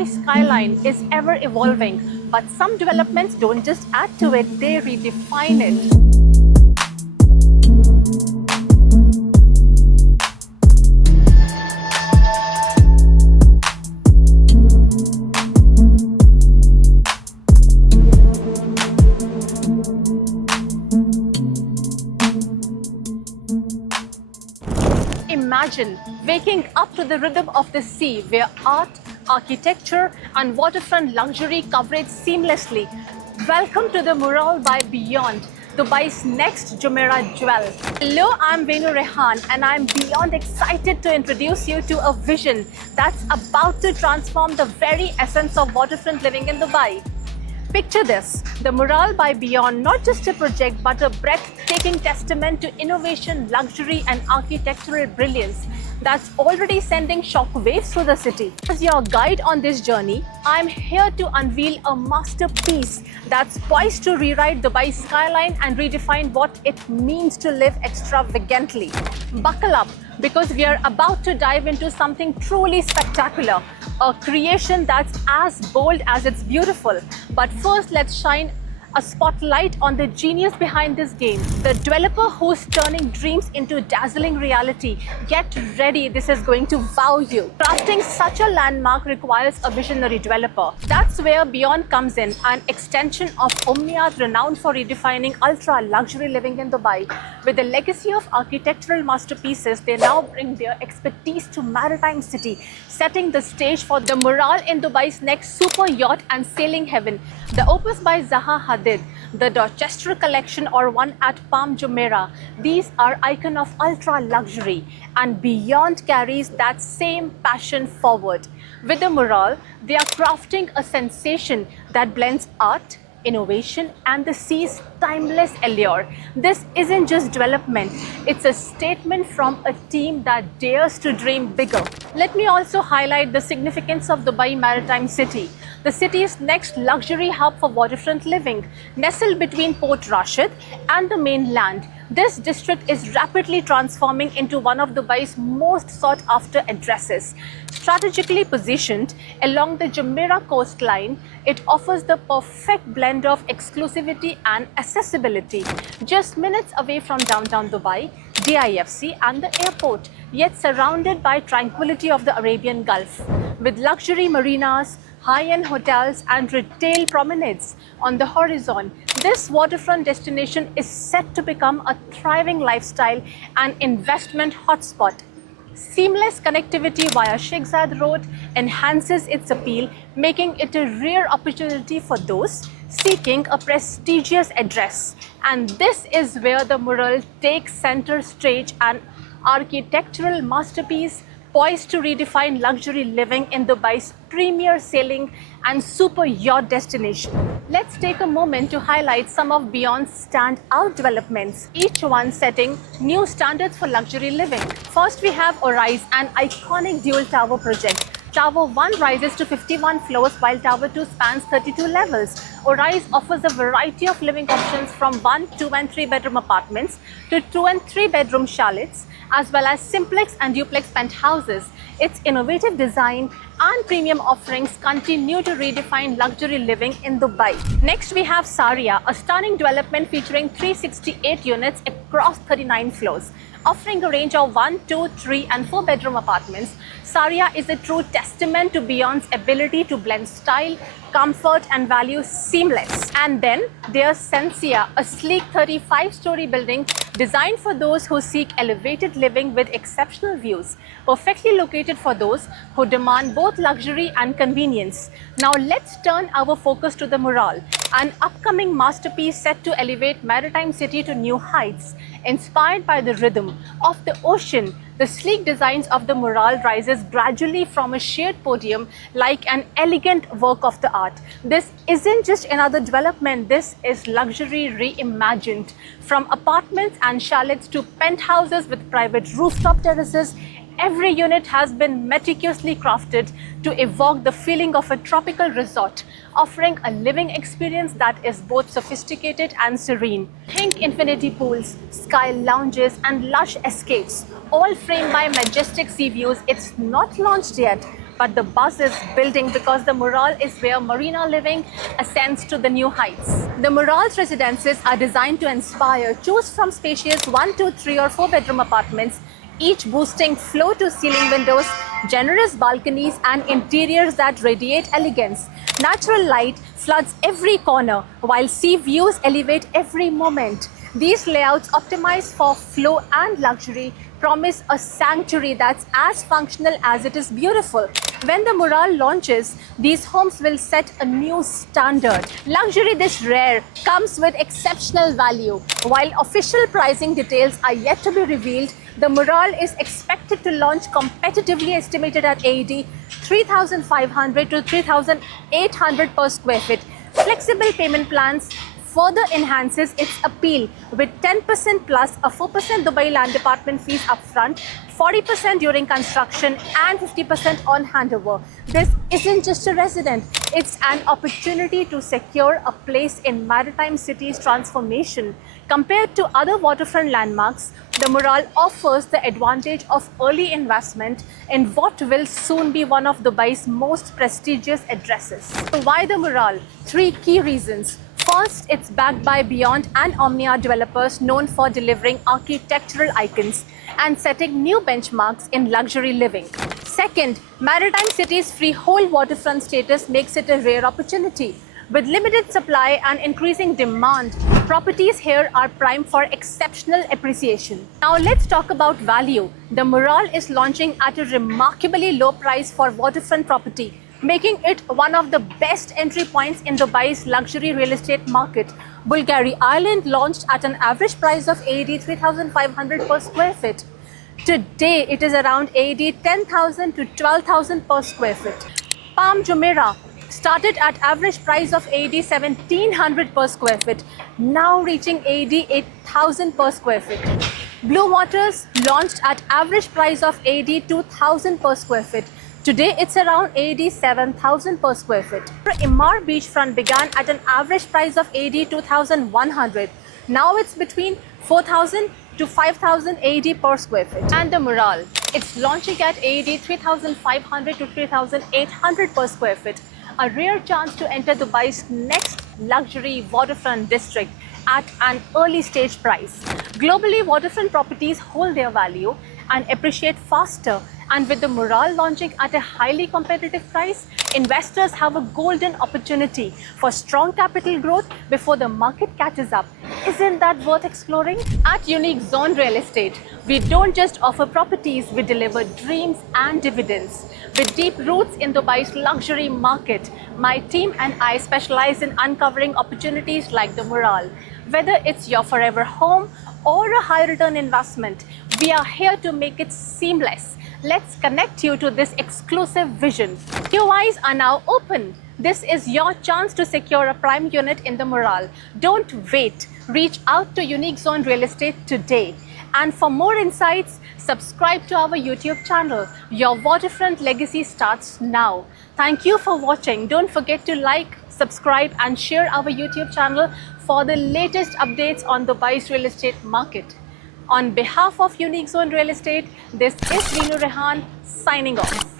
Dubai skyline is ever evolving, but some developments don't just add to it, they redefine it. Imagine waking up to the rhythm of the sea, where art, architecture and waterfront luxury coverage seamlessly. Welcome to the Mural by Beyond, Dubai's next Jumeirah jewel. Hello, I'm Venu Rehan and I'm beyond excited to introduce you to a vision that's about to transform the very essence of waterfront living in Dubai. Picture this, the Mural by Beyond, not just a project but a breathtaking testament to innovation, luxury and architectural brilliance that's already sending shockwaves through the city. As your guide on this journey, I'm here to unveil a masterpiece that's poised to rewrite Dubai's skyline and redefine what it means to live extravagantly. Buckle up, because we are about to dive into something truly spectacular, a creation that's as bold as it's beautiful. But first, let's shine a spotlight on the genius behind this game, the developer who's turning dreams into dazzling reality. Get ready, this is going to wow you. Crafting such a landmark requires a visionary developer. That's where Beyond comes in, an extension of Ummiyat, renowned for redefining ultra-luxury living in Dubai. With a legacy of architectural masterpieces, they now bring their expertise to Maritime City, setting the stage for the Mural in Dubai's next super yacht and sailing heaven. The opus by Zaha Hadid, the Dorchester collection or one at Palm Jumeirah, these are icons of ultra luxury, and Beyond carries that same passion forward. With the Mural, they are crafting a sensation that blends art, innovation and the sea's timeless allure. This isn't just development, it's a statement from a team that dares to dream bigger. Let me also highlight the significance of Dubai Maritime City, the city's next luxury hub for waterfront living. Nestled between Port Rashid and the mainland, this district is rapidly transforming into one of Dubai's most sought-after addresses. Strategically positioned along the Jumeirah coastline, it offers the perfect blend of exclusivity and accessibility. Just minutes away from downtown Dubai, DIFC and the airport, yet surrounded by tranquility of the Arabian Gulf. With luxury marinas, high-end hotels and retail promenades on the horizon, this waterfront destination is set to become a thriving lifestyle and investment hotspot. Seamless connectivity via Sheikh Zayed Road enhances its appeal, making it a rare opportunity for those seeking a prestigious address. And this is where the Mural takes center stage, an architectural masterpiece poised to redefine luxury living in Dubai's premier sailing and super yacht destination. Let's take a moment to highlight some of Beyond's standout developments, each one setting new standards for luxury living. First, we have Orise, an iconic dual tower project. Tower 1 rises to 51 floors while Tower 2 spans 32 levels. Orise offers a variety of living options from 1, 2 and 3 bedroom apartments to 2 and 3 bedroom chalets, as well as simplex and duplex penthouses. Its innovative design and premium offerings continue to redefine luxury living in Dubai. Next, we have Saria, a stunning development featuring 368 units across 39 floors. Offering a range of 1, 2, 3 and 4 bedroom apartments, Saria is a true testament to Beyond's ability to blend style, comfort and value seamless. And then there's Sensia, a sleek 35-story building designed for those who seek elevated living with exceptional views, perfectly located for those who demand both luxury and convenience. Now let's turn our focus to the Mural, an upcoming masterpiece set to elevate Maritime City to new heights. Inspired by the rhythm of the ocean, the sleek designs of the Mural rises gradually from a sheer podium like an elegant work of the art. This isn't just another development, this is luxury reimagined. From apartments and chalets to penthouses with private rooftop terraces, every unit has been meticulously crafted to evoke the feeling of a tropical resort, offering a living experience that is both sophisticated and serene. Think infinity pools, sky lounges and lush escapes, all framed by majestic sea views. It's not launched yet, but the buzz is building because the Mural is where Marina Living ascends to the new heights. The Mural's residences are designed to inspire. Choose from spacious 1, 2, 3 or 4 bedroom apartments, each boasting floor-to-ceiling windows, generous balconies and interiors that radiate elegance. Natural light floods every corner, while sea views elevate every moment. These layouts, optimized for flow and luxury, promise a sanctuary that's as functional as it is beautiful. When the Mural launches, these homes will set a new standard. Luxury this rare comes with exceptional value. While official pricing details are yet to be revealed, the Mural is expected to launch competitively, estimated at AED 3,500 to 3,800 per square feet. Flexible payment plans further enhances its appeal, with 10% plus a 4% Dubai Land Department fees upfront, 40% during construction and 50% on handover. This isn't just a resident, it's an opportunity to secure a place in Maritime City's transformation. Compared to other waterfront landmarks, the Mural offers the advantage of early investment in what will soon be one of Dubai's most prestigious addresses. So why the Mural? 3 key reasons. First, it's backed by Beyond and Omnia developers known for delivering architectural icons and setting new benchmarks in luxury living. Second, Maritime City's freehold waterfront status makes it a rare opportunity. With limited supply and increasing demand, properties here are primed for exceptional appreciation. Now let's talk about value. The Mural is launching at a remarkably low price for waterfront property, making it one of the best entry points in Dubai's luxury real estate market. Bulgari Island launched at an average price of AED 3,500 per square feet. Today, it is around AED 10,000 to 12,000 per square feet. Palm Jumeirah started at average price of AED 1,700 per square feet, now reaching AED 8,000 per square feet. Blue Waters launched at average price of AED 2,000 per square feet. Today, it's around AED 7,000 per square feet. Emaar beachfront began at an average price of AED 2,100. Now it's between 4,000 to 5,000 AED per square feet. And the Mural, it's launching at AED 3,500 to 3,800 per square feet. A rare chance to enter Dubai's next luxury waterfront district at an early stage price. Globally, waterfront properties hold their value and appreciate faster. And with the Mural launching at a highly competitive price, investors have a golden opportunity for strong capital growth before the market catches up. Isn't that worth exploring? At Unique Zone Real Estate, we don't just offer properties, we deliver dreams and dividends. With deep roots in Dubai's luxury market, my team and I specialize in uncovering opportunities like the Mural. Whether it's your forever home or a high return investment, we are here to make it seamless. Let's connect you to this exclusive vision. Your eyes are now open. This is your chance to secure a prime unit in the Mural. Don't wait. Reach out to Unique Zone Real Estate today. And for more insights, subscribe to our YouTube channel. Your waterfront legacy starts now. Thank you for watching. Don't forget to like, subscribe and share our YouTube channel for the latest updates on Dubai's real estate market. On behalf of Unique Zone Real Estate, this is Veenu Rehan signing off.